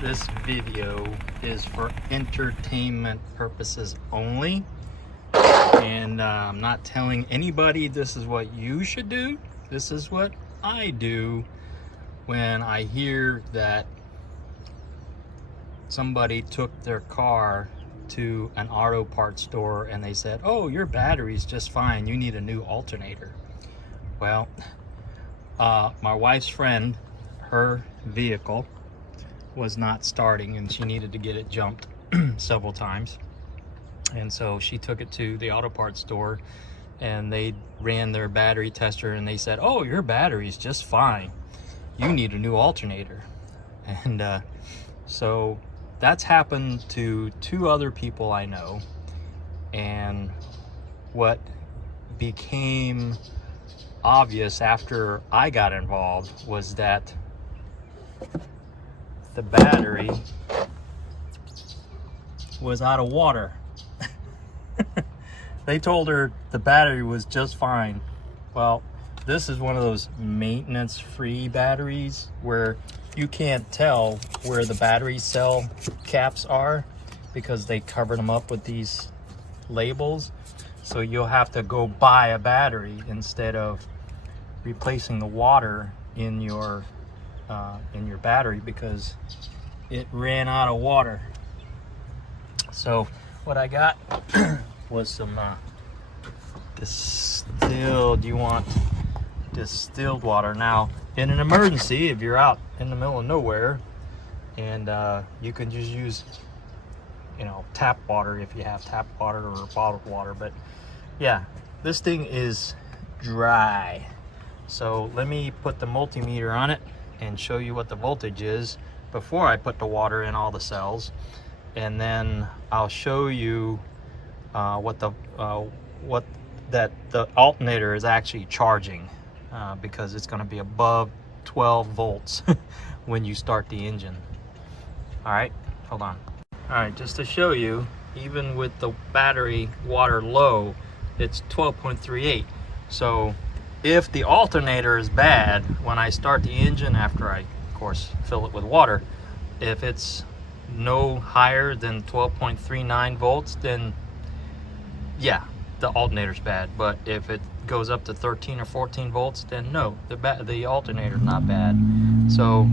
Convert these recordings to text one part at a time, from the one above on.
This video is for entertainment purposes only, and I'm not telling anybody this is what you should do. This is what I do when I hear that somebody took their car to an auto parts store and they said, oh, your battery's just fine, you need a new alternator. Well, my wife's friend, her vehicle was not starting and she needed to get it jumped several times, and so she took it to the auto parts store and they ran their battery tester and they said, oh, your battery's just fine, you need a new alternator. And so that's happened to 2 other people I know, and what became obvious after I got involved was that the battery was out of water. They told her the battery was just fine. Well, this is one of those maintenance-free batteries where you can't tell where the battery cell caps are because they covered them up with these labels. So you'll have to go buy a battery instead of replacing the water in your battery because it ran out of water. So what I got was some distilled water. Now, in an emergency, if you're out in the middle of nowhere, and you can just use, tap water if you have tap water or bottled water. But yeah, this thing is dry. So let me put the multimeter on it and show you what the voltage is before I put the water in all the cells, and then I'll show you what the alternator is actually charging, because it's going to be above 12 volts when you start the engine. All right, hold on. All right, just to show you, even with the battery water low, it's 12.38. So if the alternator is bad when I start the engine, after I, of course, fill it with water, if it's no higher than 12.39 volts, then yeah, the alternator's bad. But if it goes up to 13 or 14 volts, then no, the alternator's not bad. So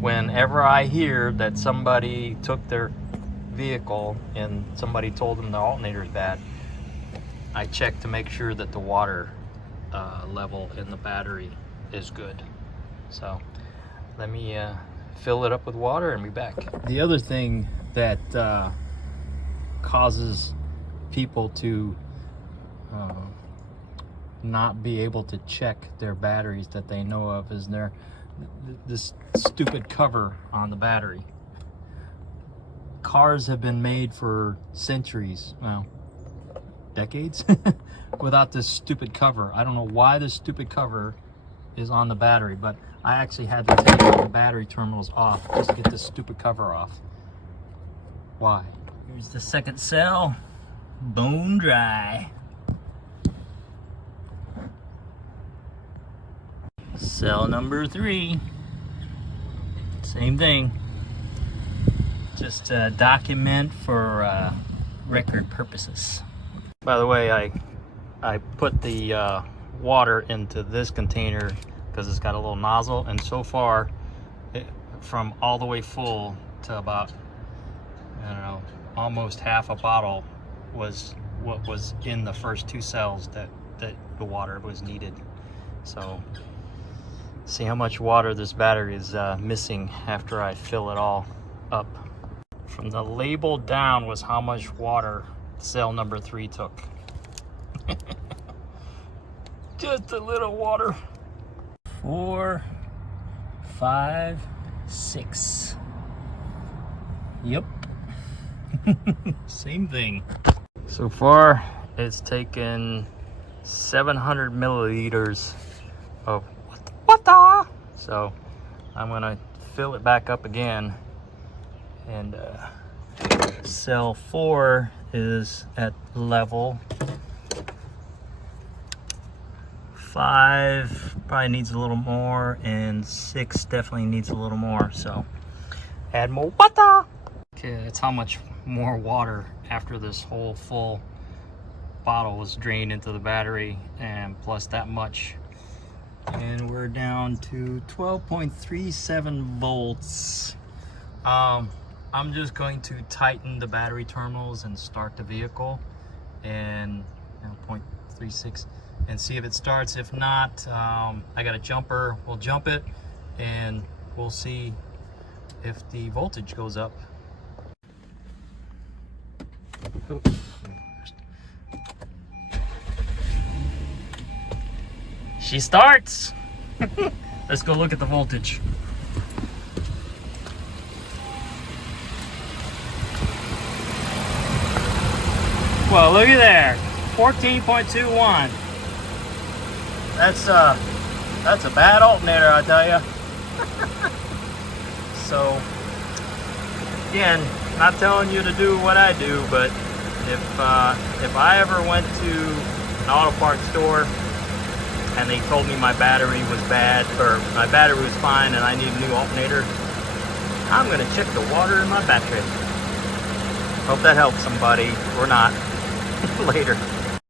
whenever I hear that somebody took their vehicle and somebody told them the alternator's bad, I check to make sure that the water level in the battery is good. So let me fill it up with water and be back. The other thing that causes people to not be able to check their batteries that they know of is this stupid cover on the battery. Cars have been made for centuries, well, decades, without this stupid cover. I don't know why this stupid cover is on the battery, but I actually had to take the battery terminals off just to get this stupid cover off. Why? Here's the second cell, bone dry. Cell number 3, same thing. Just to document for record purposes. By the way, I put the water into this container because it's got a little nozzle, and so far, from all the way full to about, I don't know, almost half a bottle was what was in the first 2 cells that the water was needed. So see how much water this battery is missing after I fill it all up. From the label down was how much water cell number 3 took. Just a little water. 4, 5, 6. Yep. Same thing. So far, it's taken 700 milliliters of water. So I'm gonna fill it back up again, and cell 4 is at level 5 probably needs a little more, and 6 definitely needs a little more, so add more water. Okay, that's how much more water after this whole full bottle was drained into the battery, and plus that much, and we're down to 12.37 volts. I'm just going to tighten the battery terminals and start the vehicle, and 0.36, and see if it starts. If not, I got a jumper. We'll jump it and we'll see if the voltage goes up. Oops. She starts. Let's go look at the voltage. Well, look at there, 14.21. That's a bad alternator, I tell you. So, again, not telling you to do what I do, but if I ever went to an auto parts store and they told me my battery was bad, or my battery was fine and I need a new alternator, I'm gonna check the water in my battery. Hope that helps somebody, or not. Later.